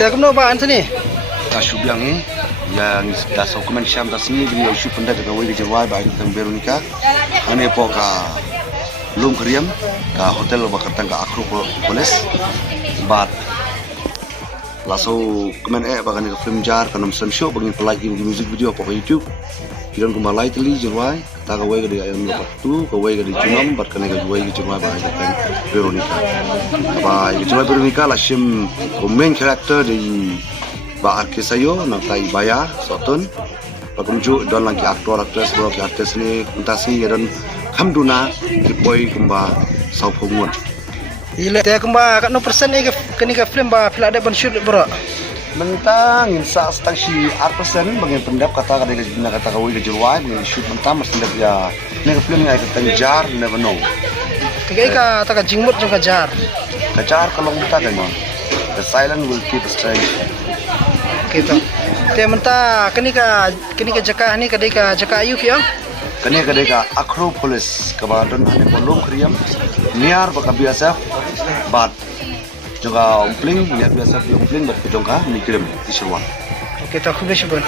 Tiap no ba Anthony. Kasubiang yang das dokumen syam das ni beliau isu pendat dengan wei jawai ba tentang Veronica ane po ka lum kriam ka hotel ba katang ka Acropolis bat laso kemen ba kan film jar kanam film show bangin pelagi music video po YouTube kiran ko malai teli jawai ta ka wei ga ayam lo tu ka wei ga junam bat kan ga wei ga jawai ba tentang Veronica ba jawai Veronica la shim main character di ba arkisayo nantai baya sotun pakumju don lagi aktor aktris bro ki artis ni kuntasi dan hamduna ki boy kumba sau phongun Ile tiap kumba kat no persen ni kini ke film ba pila ada ban shoot bro. mentang insa stang si artisan bangin pendap kata kada gina kata kawi ke jurwai bangin shoot mentang mesti dia ni ke film ni ai kata jar never know Kagai ka taka jingmut jong kajar. kajar kalau kita kan the silent will keep strange Gitu. Tiap menta kini ka jaka ni kadai ka jaka ayu kiang. kani kadai ka Acropolis kabadon ane bolong kriam niar baka biasa bat juga umpling niar biasa umpling bat jongka mikrim di Sherwan Kita khubes bun.